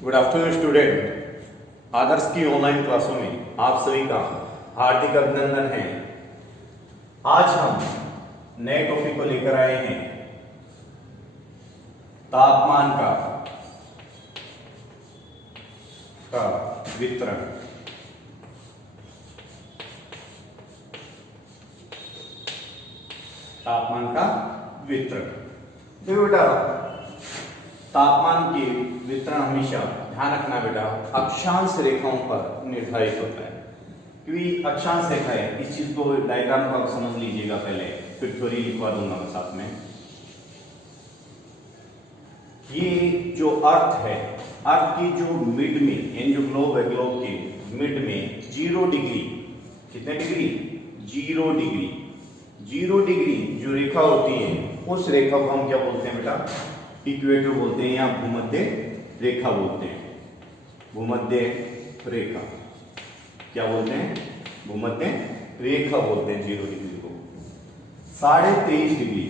Good afternoon student. आदर्श की online क्लासों में आप सभी का हार्दिक अभिनंदन है। आज हम नए टॉपिक को लेकर आए हैं, तापमान का वितरण। तापमान का वितरण। देखो बेटा, तापमान के वितरण हमेशा ध्यान रखना बेटा अक्षांश रेखाओं पर निर्धारित होता है, क्योंकि अक्षांश रेखा है। इस चीज को डायग्राम को आप समझ लीजिएगा, पहले फिर थ्योरी लिखवा दूंगा मैं साथ में। ये जो अर्थ है, अर्थ की जो मिड में, यानी जो ग्लोब है, ग्लोब के मिड में 0 डिग्री, कितने डिग्री? 0 डिग्री। 0 डिग्री जो रेखा होती है, उस रेखा को हम क्या बोलते हैं बेटा? इक्वेटर बोलते हैं या भूमध्य रेखा बोलते हैं। भूमध्य रेखा क्या बोलते हैं? भूमध्य रेखा बोलते हैं 0 डिग्री को। 23.5 डिग्री,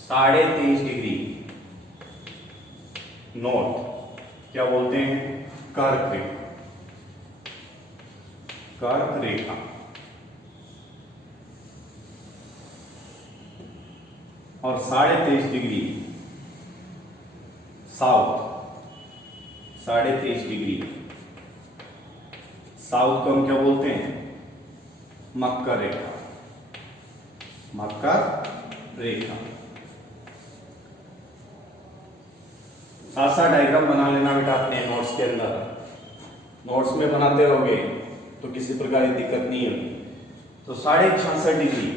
23.5 डिग्री नॉर्थ क्या बोलते हैं? कर्क रेखा। कर्क रेखा। और 23.5 डिग्री साउथ, 23.5 डिग्री साउथ को हम क्या बोलते हैं? मकर रेखा। मकर रेखा। साथ साथ डायग्राम बना लेना बेटा अपने नोट्स के अंदर। नोट्स में बनाते रहोगे तो किसी प्रकार की दिक्कत नहीं होगी। तो 66.5 डिग्री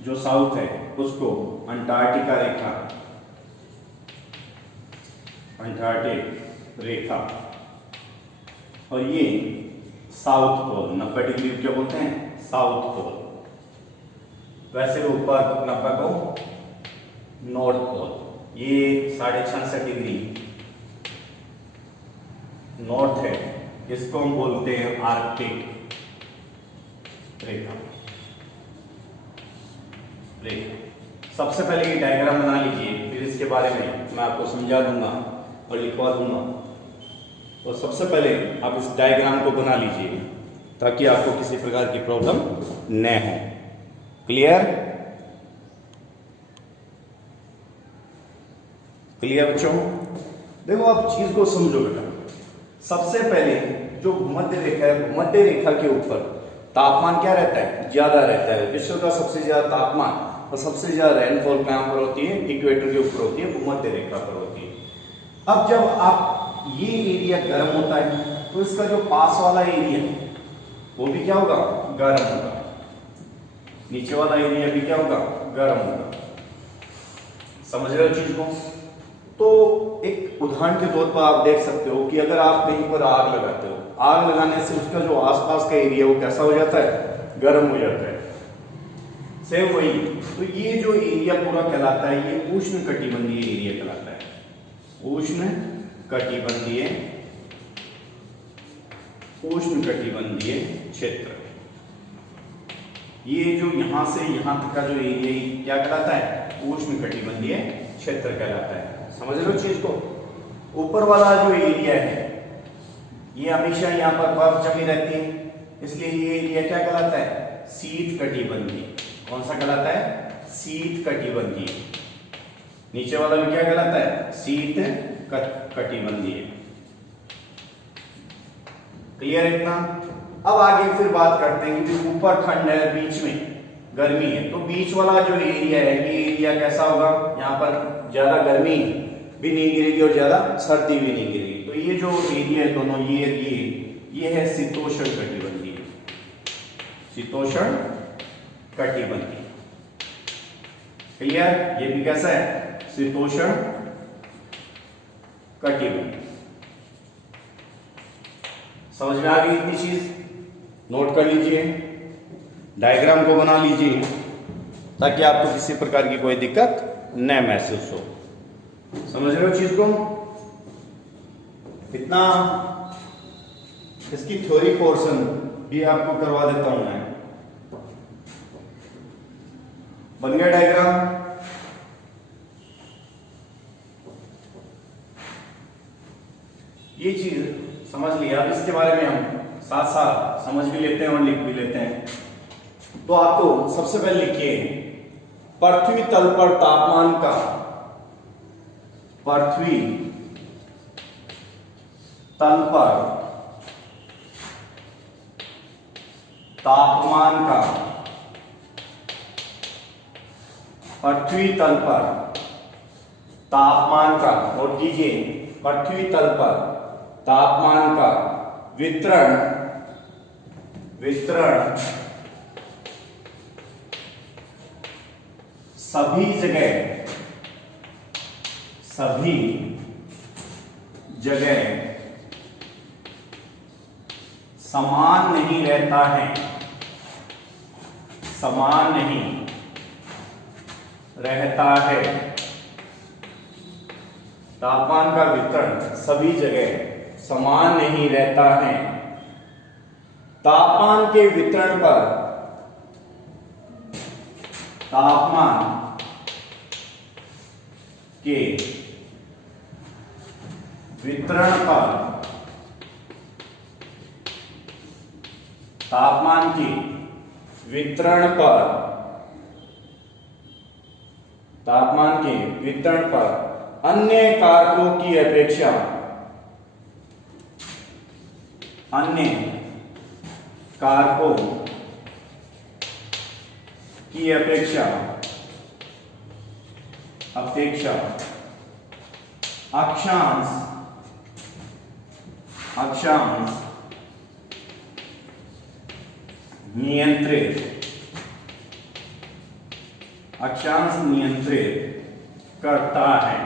जो साउथ है, उसको अंटार्कटिका रेखा, अंटार्कटिक रेखा। और ये साउथ पोल 90 डिग्री क्या बोलते हैं? South pole. वैसे ऊपर 90 को नॉर्थ पोल। ये 66.5 डिग्री नॉर्थ है, इसको हम बोलते हैं आर्कटिक रेखा। सबसे पहले ये डायग्राम बना लीजिए, फिर इसके बारे में मैं आपको समझा दूंगा और लिखवा दूंगा। तो सबसे पहले आप इस डायग्राम को बना लीजिए ताकि आपको किसी प्रकार की प्रॉब्लम न हो। क्लियर? क्लियर बच्चों? देखो आप चीज को समझो बेटा। सबसे पहले जो भूमध्य रेखा है, भूमध्य रेखा के ऊपर तापमान क्या रहता है? ज्यादा रहता है। विश्व का सबसे ज्यादा तापमान और सबसे ज्यादा रेनफॉल कहां पर होती है? इक्वेटर के ऊपर होती है, भूमध्य रेखा पर होती है। अब जब आप ये एरिया गर्म होता है तो इसका जो पास वाला एरिया है वो भी क्या होगा? गर्म होगा। नीचे वाला एरिया भी क्या होगा? गर्म होगा। समझ रहे हो चीज को? तो एक उदाहरण के तौर पर आप देख सकते हो कि अगर आप कहीं पर आग लगाते हो, आग लगाने से उसका जो आसपास का एरिया वो कैसा हो जाता है? गर्म हो जाता है। सेम वही, तो ये जो एरिया पूरा कहलाता है, ये उष्ण कटिबंधीय एरिया कहलाता है। उष्ण कटिबंधीय, उष्ण कटिबंधीय क्षेत्र। ये जो यहां से यहां तक का जो एरिया क्या कहलाता है? उष्ण कटिबंधीय क्षेत्र कहलाता है। समझ लो चीज को? ऊपर वाला जो एरिया है ये हमेशा यहाँ पर बर्फ जमी रहती है, इसलिए ये एरिया क्या कहलाता है? शीत कटिबंधीय। कौन सा कहलाता है? शीत कटिबंधीय। नीचे वाला भी क्या कहलाता है? शीत कटिबंधीय। क्लियर है इतना? अब आगे फिर बात करते हैं कि ऊपर ठंड है, बीच में गर्मी है, तो बीच वाला जो एरिया है, ये एरिया कैसा होगा? यहाँ पर ज्यादा गर्मी भी नहीं गिरेगी और ज्यादा सर्दी भी नहीं गिरेगी। तो ये जो एरिया है दोनों, ये है शीतोष्ण कटिबंधीय। शीतोष्ण कटिबंधीय। क्लियर? ये भी कैसा है? शीतोष्ण कटिबंधीय। समझ में आ गई इतनी चीज? नोट कर लीजिए, डायग्राम को बना लीजिए ताकि आपको किसी प्रकार की कोई दिक्कत न महसूस हो। समझ रहे हो चीज को? इतना इसकी थ्योरी पोर्शन भी आपको करवा देता हूं मैं। बन गया डायग्राम? ये चीज समझ लिया। अब इसके बारे में हम साथ साथ समझ भी लेते हैं और लिख भी लेते हैं। तो आपको सबसे पहले लिखिए पृथ्वी तल पर तापमान का, पृथ्वी तल पर तापमान का, पृथ्वी तल पर तापमान का, नोट कीजिए पृथ्वी तल पर तापमान का वितरण सभी जगह समान नहीं रहता है, समान नहीं रहता है। तापमान का वितरण सभी जगह समान नहीं रहता है। तापमान के वितरण पर, तापमान के वितरण पर, तापमान के वितरण पर, तापमान के वितरण पर अन्य कारकों की अपेक्षा, अन्य कारकों की अपेक्षा अक्षांश नियंत्रित करता है,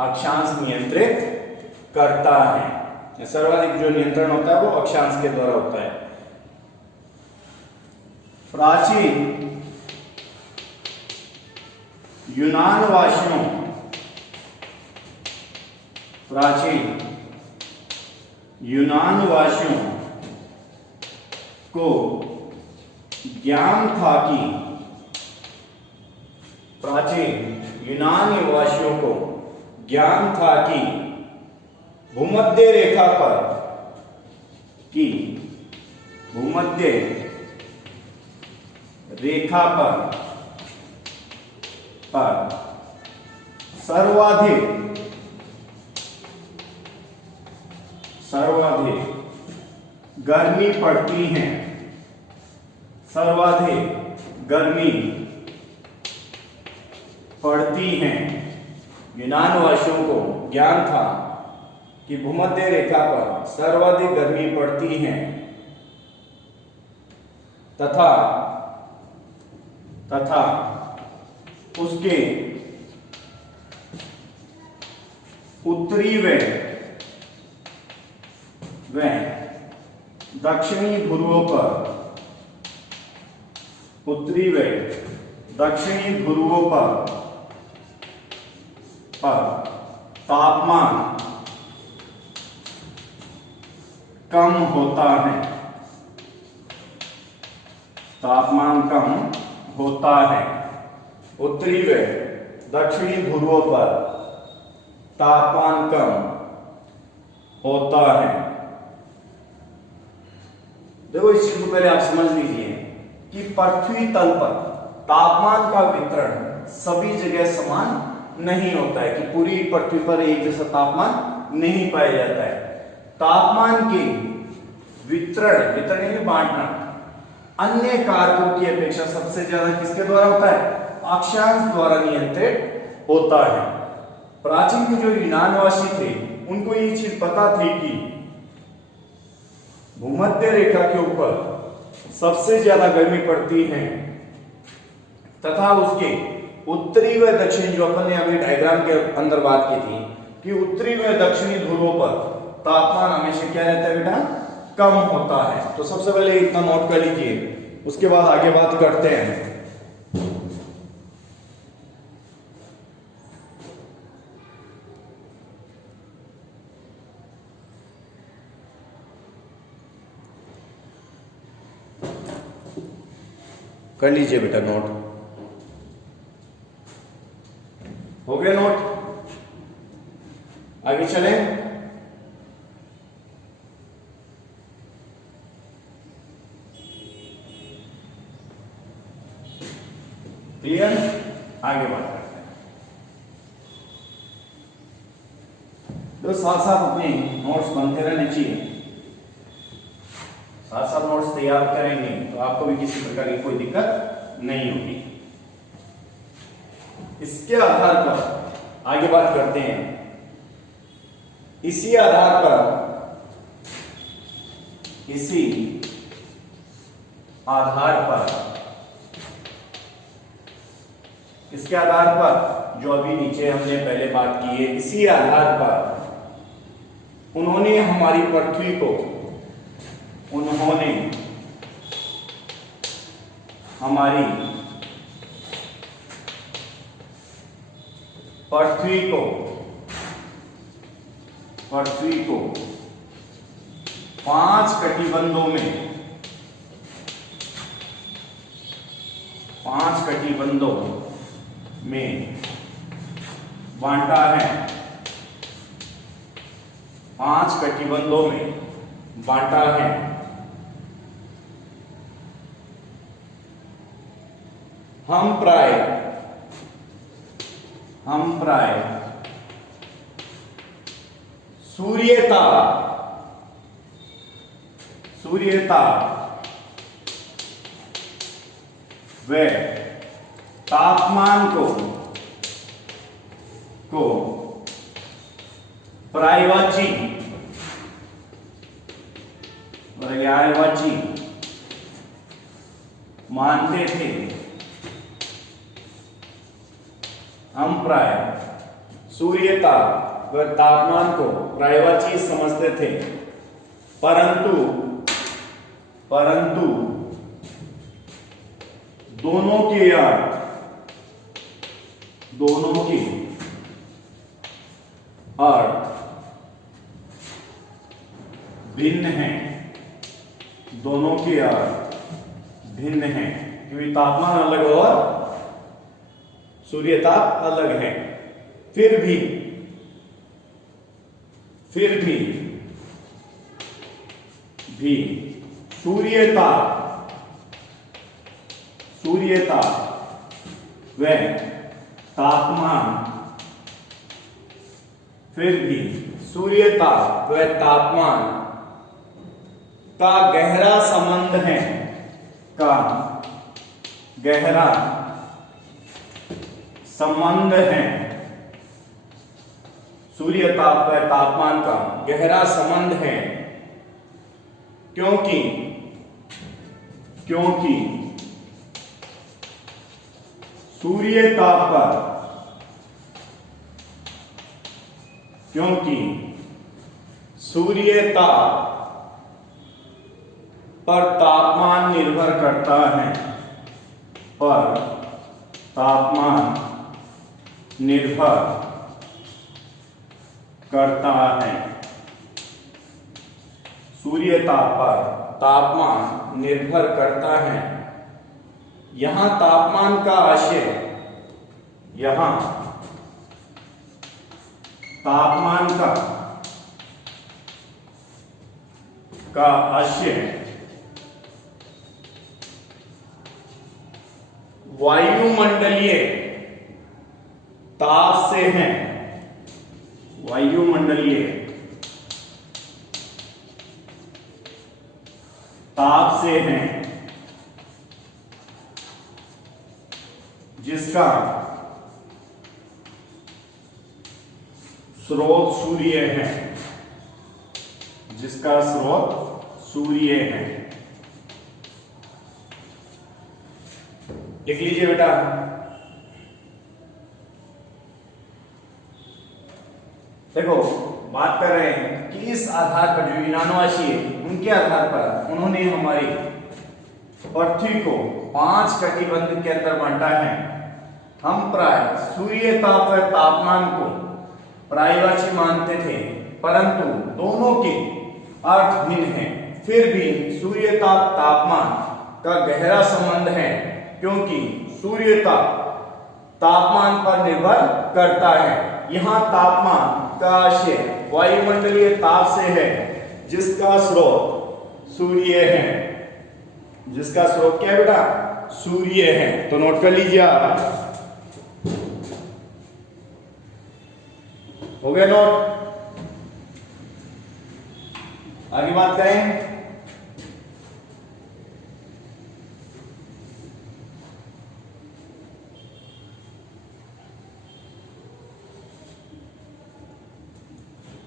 अक्षांश नियंत्रित करता है। सर्वाधिक जो नियंत्रण होता है वो अक्षांश के द्वारा होता है। प्राचीन यूनानवासियों, प्राचीन यूनानवासियों को ज्ञान था कि, प्राचीन यूनानी वासियों को ज्ञान था कि भूमध्य रेखा पर, कि भूमध्य रेखा पर सर्वाधिक गर्मी पड़ती है, सर्वाधिक गर्मी पड़ती है। यूनानवासियों को ज्ञान था कि भूमध्य रेखा पर सर्वाधिक गर्मी पड़ती है तथा उसके उत्तरी व दक्षिणी ध्रुवों पर, उत्तरी व दक्षिणी ध्रुवों पर तापमान कम होता है, तापमान कम होता है। उत्तरी व दक्षिणी ध्रुवों पर तापमान कम होता है। देखो इस चीज को पहले आप समझ लीजिए कि पृथ्वी तल पर तापमान का वितरण सभी जगह समान नहीं होता है, कि पूरी पृथ्वी पर एक जैसा तापमान नहीं पाया जाता है। तापमान के वितरण यानी बांटना अन्य कारकों की अपेक्षा सबसे ज्यादा किसके द्वारा होता है? अक्षांश द्वारा नियंत्रित होता है। प्राचीन के जो यूनानवासी थे उनको ये चीज पता थी कि भूमध्य रेखा के ऊपर सबसे ज्यादा गर्मी पड़ती है तथा उसके उत्तरी व दक्षिणी, जो अपन ने अभी डायग्राम के अंदर बात की थी कि उत्तरी व दक्षिणी ध्रुवों पर तापमान हमेशा क्या रहता है बेटा? कम होता है। तो सबसे पहले इतना नोट कर लीजिए, उसके बाद आगे बात करते हैं। कर लीजिए बेटा नोट, हो गया नोट? आगे चले। क्लियर, आगे बात करते हैं। तो साथ साथ अपने नोट्स बनते रहने चाहिए, साथ साथ नोट्स तैयार करेंगे तो आपको भी किसी प्रकार की कोई दिक्कत नहीं होगी। इसके आधार पर आगे बात करते हैं। इसी आधार पर इसके आधार पर जो अभी नीचे हमने पहले बात की है, इसी आधार पर उन्होंने हमारी पृथ्वी को पृथ्वी को 5 कटिबंधों में बांटा है। 5 कटिबंधों में बांटा है। हम प्राय सूर्यताप व तापमान को पर्यायवाची मानते थे। हम प्राय सूर्यताप व तापमान को पर्यायवाची समझते थे, परंतु दोनों के अर्थ भिन्न हैं। दोनों के अर्थ भिन्न हैं, क्योंकि तापमान अलग और सूर्यताप अलग है। फिर भी सूर्यताप व तापमान का गहरा संबंध है। सूर्यताप व तापमान का गहरा संबंध है, क्योंकि सूर्यताप पर तापमान निर्भर करता है। सूर्यताप पर तापमान निर्भर करता है। यहां तापमान का आशय वायुमंडलीय ताप से है। वायुमंडलीय ताप से है, जिसका स्रोत सूर्य है। लिख लीजिए बेटा। देखो, बात कर रहे हैं कि इस आधार पर जो यूनानवासी है, उनके आधार पर उन्होंने हमारी पृथ्वी को 5 कटिबंध के अंदर बांटा है। हम प्राय सूर्यताप व तापमान को पर्यायवाची मानते थे, परंतु दोनों के अर्थ भिन्न हैं। फिर भी सूर्यताप तापमान का गहरा संबंध है, क्योंकि सूर्यताप तापमान पर निर्भर करता है। यहां तापमान का आशय वायुमंडलीय ताप से है, जिसका स्रोत सूर्य है। जिसका स्रोत क्या है बेटा? सूर्य है। तो नोट कर लीजिए आप। हो गया नोट? आगे बात करें।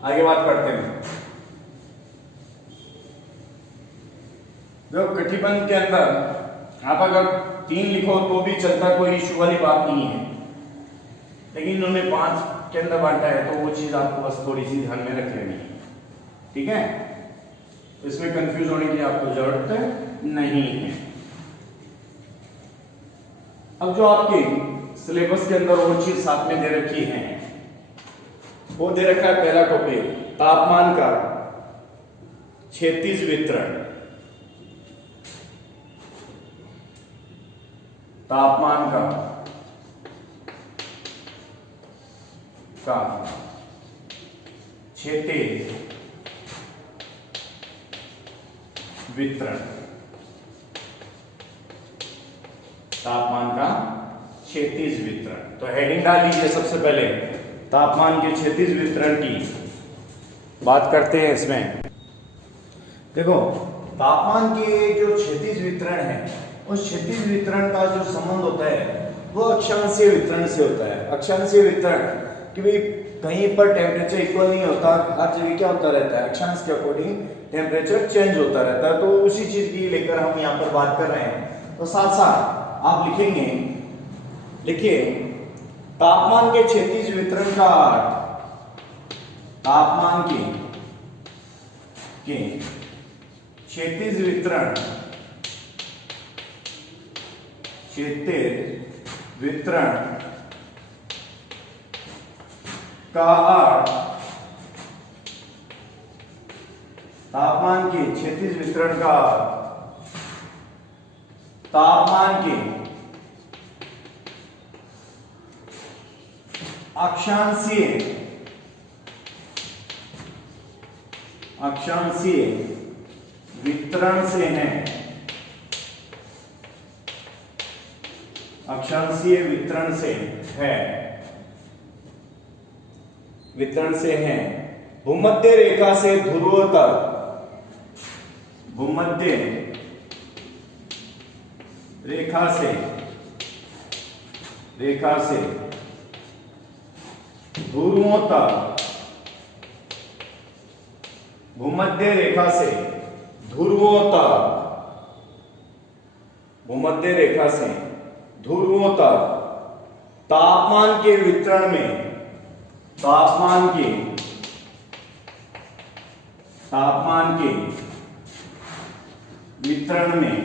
आगे बात करते हैं। जो कटिबंध के अंदर आप अगर 3 लिखो तो भी चलता, कोई इश्यू वाली बात नहीं है, लेकिन इन्होंने 5 के अंदर बांटा है, तो वो चीज आपको बस थोड़ी सी ध्यान में रख लेनी है। ठीक है, इसमें कंफ्यूज होने की आपको जरूरत नहीं है। अब जो आपके सिलेबस के अंदर वो चीज साथ में दे रखी है, वो दे रखा है पहला टॉपिक तापमान का क्षैतिज वितरण। तापमान का क्षैतिज वितरण। तापमान का क्षैतिज वितरण। तो हेडिंग डाल लीजिए सबसे पहले, तापमान के क्षैतिज वितरण की बात करते हैं। इसमें देखो, तापमान के जो क्षैतिज वितरण है, उस क्षैतिज वितरण का जो संबंध होता है वो अक्षांशीय वितरण से होता है। अक्षांशीय वितरण कि भाई कहीं पर टेम्परेचर इक्वल नहीं होता, हर जगह क्या होता रहता है, अक्षांश के अकॉर्डिंग टेम्परेचर चेंज होता रहता है। तो उसी चीज की लेकर हम यहाँ पर बात कर रहे हैं। तो साथ साथ आप लिखेंगे, लिखिए तापमान के क्षैतिज वितरण का अर्थ, तापमान के क्षैतिज वितरण, क्षैतिज वितरण का अर्थ, तापमान के क्षैतिज वितरण का अर्थ तापमान के अक्षांशीय वितरण से है। अक्षांशीय वितरण से है, वितरण से है। भूमध्य रेखा से ध्रुवों तक, भूमध्य रेखा से ध्रुवों तक, भूमध्य रेखा से ध्रुवों तक, भूमध्य रेखा से ध्रुवों तक तापमान के वितरण में, तापमान के वितरण में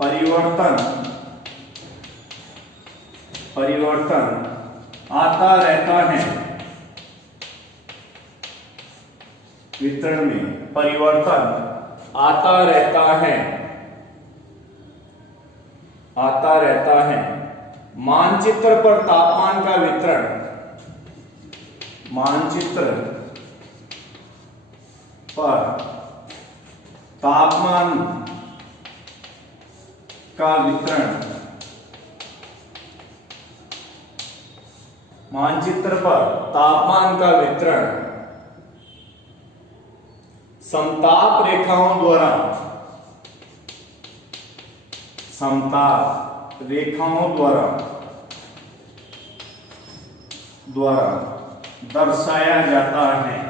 परिवर्तन आता रहता है। वितरण में परिवर्तन आता रहता है। मानचित्र पर तापमान का वितरण, मानचित्र पर तापमान का वितरण, मानचित्र पर तापमान का वितरण समताप रेखाओं द्वारा, समताप रेखाओं द्वारा दर्शाया जाता है।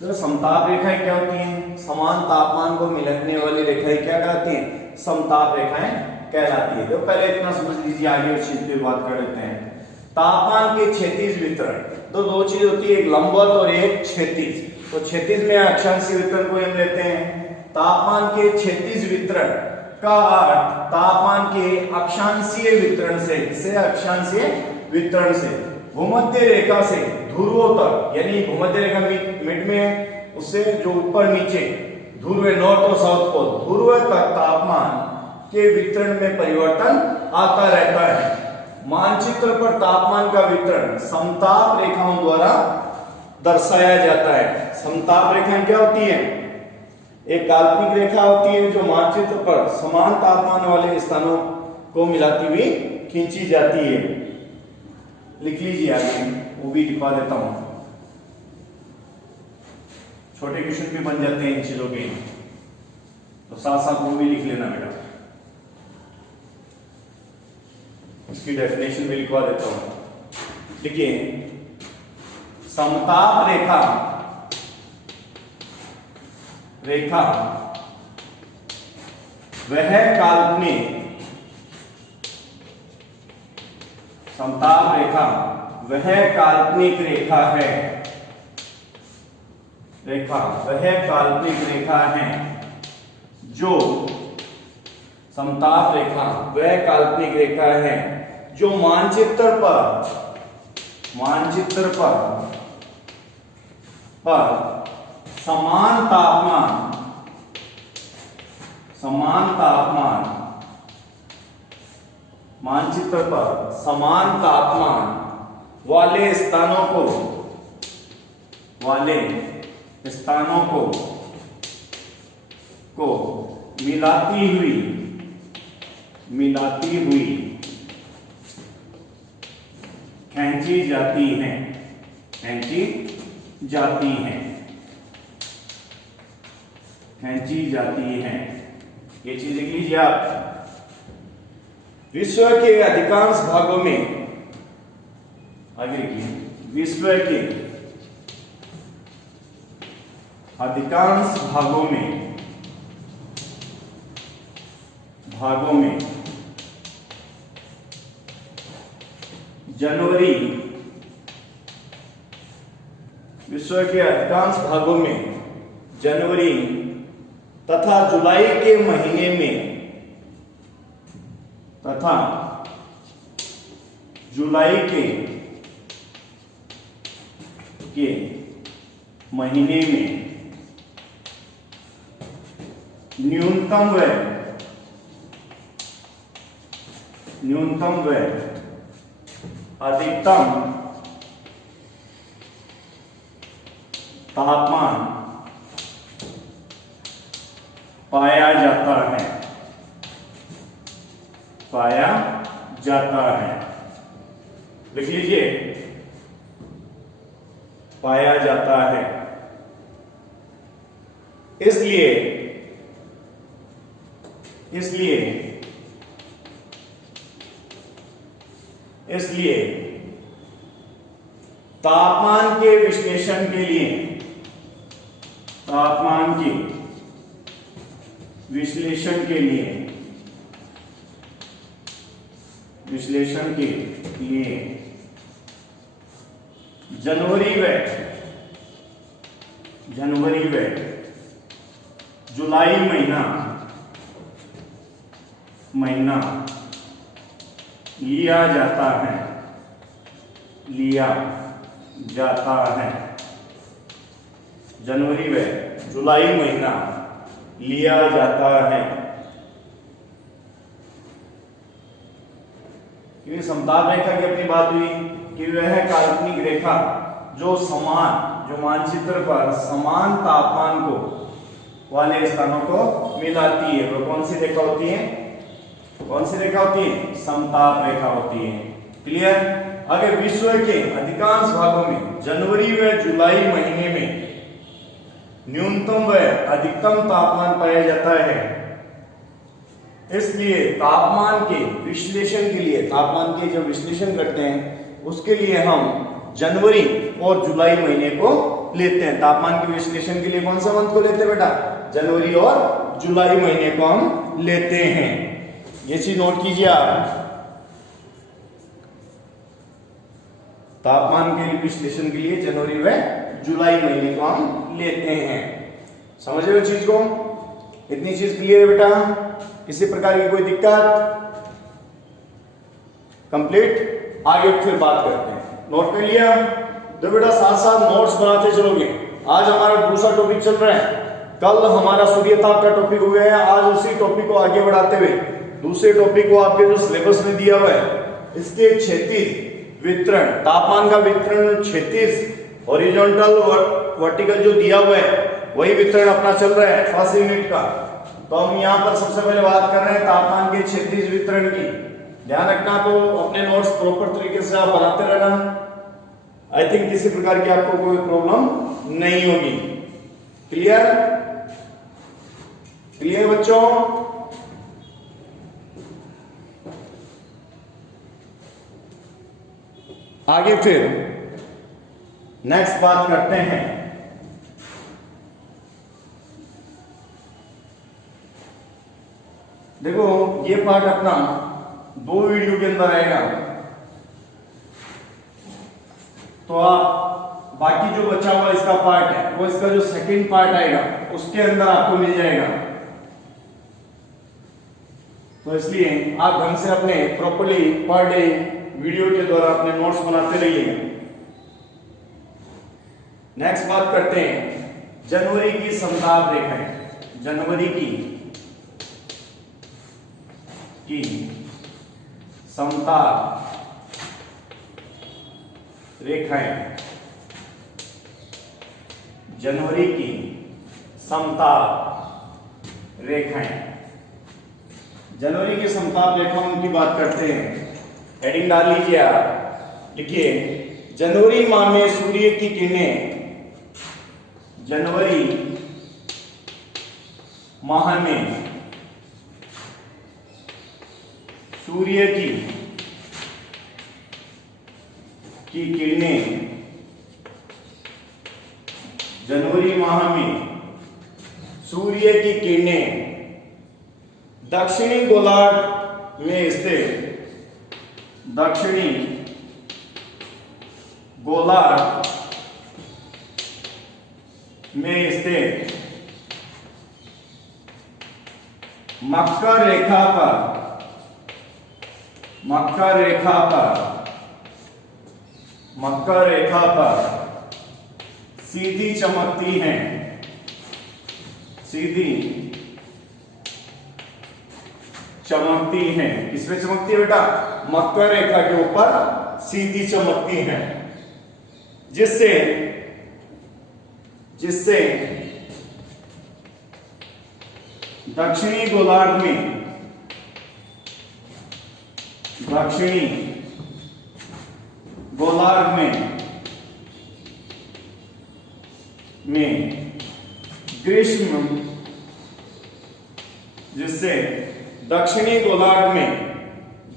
तो समताप रेखाएं क्या होती हैं? समान तापमान को मिलाने वाली रेखाएं क्या कहलाती हैं? समताप रेखाएं कहलाती है। तो पहले इतना समझ लीजिए, आगे उस चीज पे बात कर लेते हैं। तापमान के क्षैतिज वितरण, तो दो चीज होती है, एक लंबवत और एक क्षैतिज। तो क्षैतिज में अक्षांशीय वितरण को हम लेते हैं। तापमान के क्षैतिज वितरण का अर्थ तापमान के अक्षांशीय वितरण से, किससे? अक्षांशीय वितरण से भूमध्य रेखा से ध्रुवों तक, यानी भूमध्य रेखा मिड में उससे जो ऊपर नीचे ध्रुव नॉर्थ और साउथ पोल ध्रुव तक तापमान के वितरण में परिवर्तन आता रहता है। मानचित्र पर तापमान का वितरण समताप रेखाओं द्वारा दर्शाया जाता है। समताप रेखाएं क्या होती है? एक काल्पनिक रेखा होती है जो मानचित्र पर समान तापमान वाले स्थानों को मिलाती हुई खींची जाती है। लिख लीजिए आगे, वो भी दिखा देता हूं, छोटे क्वेश्चन भी बन जाते हैं इन चीजों के, तो साथ साथ वो भी लिख लेना बेटा। इसकी डेफिनेशन भी लिखवा देता हूं। देखिए, समताप रेखा वह काल्पनिक समताप रेखा वह काल्पनिक रेखा है। वह काल्पनिक रेखा है जो समताप रेखा वह काल्पनिक रेखा है जो मानचित्र पर समान तापमान मानचित्र पर समान तापमान वाले स्थानों को मिलाती हुई खींची जाती हैं। ये चीज लिख लीजिए आप। विश्व के अधिकांश भागों में, आगे लिखिए, विश्व के अधिकांश भागों में जनवरी तथा जुलाई के महीने में न्यूनतम व अधिकतम तापमान पाया जाता है। लिख लीजिए, पाया जाता है। इसलिए तापमान के विश्लेषण के लिए जनवरी व जुलाई महीना लिया जाता है। जनवरी व जुलाई महीना लिया जाता है। क्योंकि समताप रेखा की अपनी बात हुई कि वह काल्पनिक रेखा जो मानचित्र पर समान तापमान को वाले स्थानों को मिलाती है, वो कौन सी रेखा होती है? समताप रेखा होती है। क्लियर? अगर विश्व के अधिकांश भागों में जनवरी व जुलाई महीने में न्यूनतम व अधिकतम तापमान पाया जाता है, इसलिए तापमान के विश्लेषण के लिए, तापमान के जो विश्लेषण करते हैं उसके लिए हम जनवरी और जुलाई महीने को लेते हैं। तापमान के विश्लेषण के लिए कौन सा मंथ को लेते हैं बेटा? जनवरी और जुलाई महीने को हम लेते हैं। ये चीज नोट कीजिए आप। तापमान के विश्लेषण के लिए जनवरी व जुलाई महीने को हम लेते हैं। समझ रहे हो चीज को? इतनी चीज क्लियर है बेटा? किसी प्रकार की कोई दिक्कत? कंप्लीट? आगे फिर बात करते हैं। नोट कर लिया? तो बेटा साथ साथ नोट्स बनाते चलोगे। आज हमारा दूसरा टॉपिक चल रहा है। कल हमारा सूर्यताप का टॉपिक हो गया है। आज उसी टॉपिक को आगे बढ़ाते हुए दूसरे टॉपिक को आपके जो सिलेबस में दिया हुआ है इसके क्षैतिज वितरण, तापमान का वितरण क्षैतिज हॉरिजॉन्टल वर्टिकल जो दिया हुआ है वही वितरण अपना चल रहा है फर्स्ट यूनिट का। तो हम यहाँ पर सबसे पहले बात कर रहे हैं तापमान के क्षैतिज वितरण की। ध्यान रखना, तो अपने नोट्स प्रॉपर तरीके से आप बनाते रहना। आई थिंक किसी प्रकार की आपको कोई प्रॉब्लम नहीं होगी। क्लियर क्लियर बच्चों? आगे फिर नेक्स्ट बात करते हैं देखो ये पार्ट अपना 2 वीडियो के अंदर आएगा, तो आप बाकी जो बचा हुआ इसका पार्ट है वो इसका जो सेकंड पार्ट आएगा उसके अंदर आपको मिल जाएगा। तो इसलिए आप ढंग से अपने प्रॉपर्ली पर डे वीडियो के द्वारा अपने नोट्स बनाते रहिए। नेक्स्ट बात करते हैं जनवरी की समताप रेखाएं। जनवरी की समताप रेखाएं। जनवरी की समताप रेखाएं। जनवरी की समताप रेखाओं की बात करते हैं। हेडिंग डाल लीजिए आप, लिखिए जनवरी माह में सूर्य की किरणें, जनवरी माह में सूर्य की किरणें, जनवरी माह में सूर्य की किरणें दक्षिणी गोलार्ध में स्थित, दक्षिणी गोलार्ध में स्थित मकर रेखा पर, मकर रेखा पर, मकर रेखा पर सीधी चमकती हैं, सीधी चमकती हैं। किसमें चमकती है बेटा? मकर रेखा के ऊपर सीधी चमकती हैं, जिससे जिससे दक्षिणी गोलार्ध में, दक्षिणी गोलार्ध में ग्रीष्म, जिससे दक्षिणी गोलार्ध में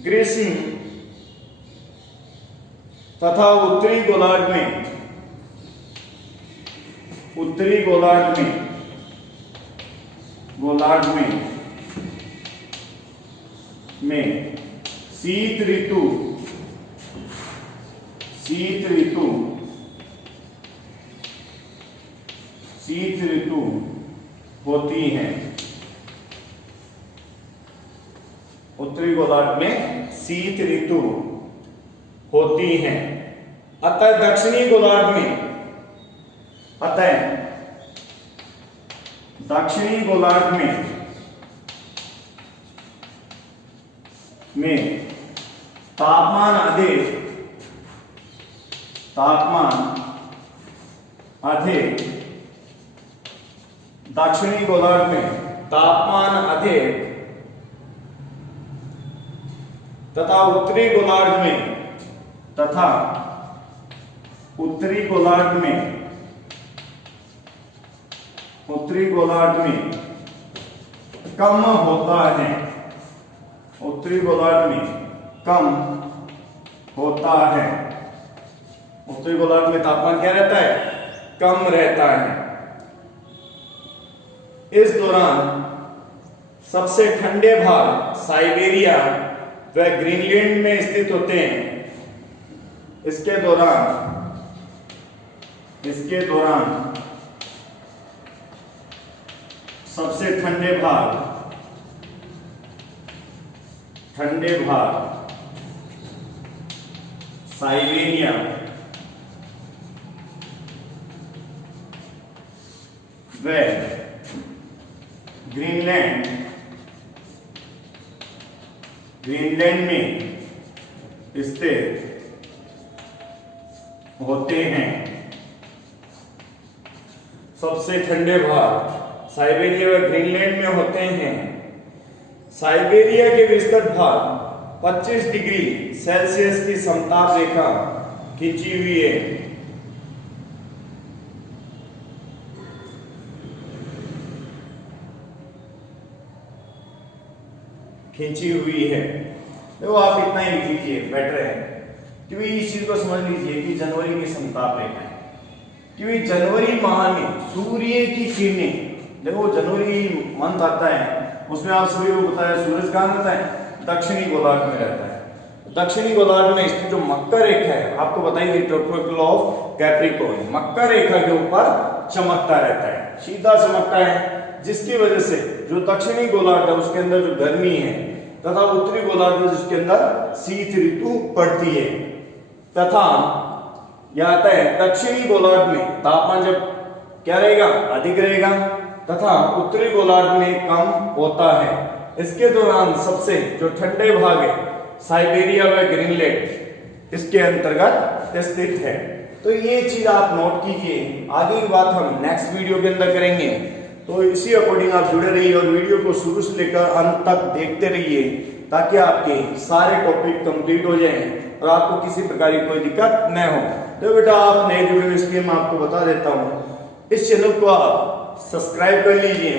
ग्रीष्म तथा उत्तरी गोलार्ध में, उत्तरी गोलार्ध में, गोलार्ध में शीत ऋतु, शीत ऋतु, शीत ऋतु होती है। उत्तरी गोलार्ध में शीत ऋतु होती है। अतः दक्षिणी गोलार्ध में, अतः दक्षिणी गोलार्ध में तापमान अधिक, तापमान अधिक, दक्षिणी गोलार्ध में तापमान अधिक तथा उत्तरी गोलार्ध में, तथा उत्तरी गोलार्ध में, उत्तरी गोलार्ध में कम होता है, उत्तरी गोलार्ध में कम होता है। उत्तरी गोलार्ध में तापमान क्या रहता है? कम रहता है। इस दौरान सबसे ठंडे भाग साइबेरिया व ग्रीनलैंड में स्थित होते हैं। इसके दौरान सबसे ठंडे भाग साइबेरिया व ग्रीनलैंड में स्थित होते हैं। सबसे ठंडे भाग साइबेरिया व ग्रीनलैंड में होते हैं। साइबेरिया के विस्तृत भाग 25 डिग्री सेल्सियस की समताप रेखा खींची हुई है। देखो आप इतना ही लिख लीजिए, बेटर है, क्योंकि इस चीज को समझ लीजिए कि जनवरी की समताप रेखा है, क्योंकि जनवरी माह में सूर्य की किरणें, देखो जनवरी मंथ आता है उसमें आप सभी को पता है सूरज कहाँ रहता है, दक्षिणी गोलार्ध में रहता है। दक्षिणी गोलार्ध में स्थित जो मकर रेखा है, आपको बताइए ट्रॉपिकल ऑफ कैप्रिकॉर्न, मकर रेखा के ऊपर चमकता रहता है, सीधा चमकता है, जिसकी वजह से जो दक्षिणी गोलार्ध है उसके अंदर जो गर्मी है तथा उत्तरी गोलार्ध में जिसके अंदर शीत ऋतु पड़ती है, तथा यह आता है दक्षिणी गोलार्ध में तापमान जब क्या रहेगा, अधिक रहेगा, तथा उत्तरी गोलार्ध में कम होता है। इसके दौरान सबसे जो ठंडे भाग है साइबेरिया व ग्रीनलैंड इसके अंतर्गत स्थित है। तो ये चीज आप नोट कीजिए, आगे की बात हम नेक्स्ट वीडियो के अंदर करेंगे। तो इसी अकॉर्डिंग आप जुड़े रहिए और वीडियो को शुरू से लेकर अंत तक देखते रहिए, ताकि आपके सारे टॉपिक कंप्लीट हो जाएं और आपको किसी प्रकार की कोई दिक्कत न हो। तो बेटा आप नए जुड़े इसलिए मैं आपको बता देता हूँ, इस चैनल को आप सब्सक्राइब कर लीजिए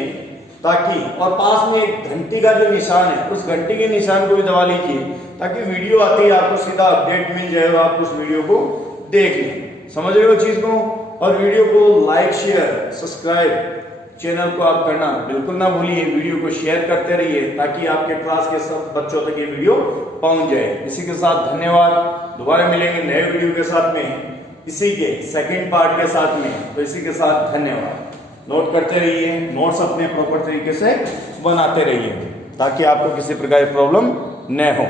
ताकि, और पास में एक घंटी का जो निशान है उस घंटी के निशान को भी दबा लीजिए, ताकि वीडियो आते ही आपको सीधा अपडेट मिल जाए और आप उस वीडियो को देख लें। समझ रहे हो चीज को? और वीडियो को लाइक शेयर सब्सक्राइब चैनल को आप करना बिल्कुल ना भूलिए। वीडियो को शेयर करते रहिए ताकि आपके क्लास के सब बच्चों तक ये वीडियो पहुंच जाए। इसी के साथ धन्यवाद, दोबारा मिलेंगे नए वीडियो के साथ में, इसी के सेकंड पार्ट के साथ में। तो इसी के साथ धन्यवाद। नोट करते रहिए, नोट्स अपने प्रॉपर तरीके से बनाते रहिए ताकि आपको किसी प्रकार की प्रॉब्लम न हो।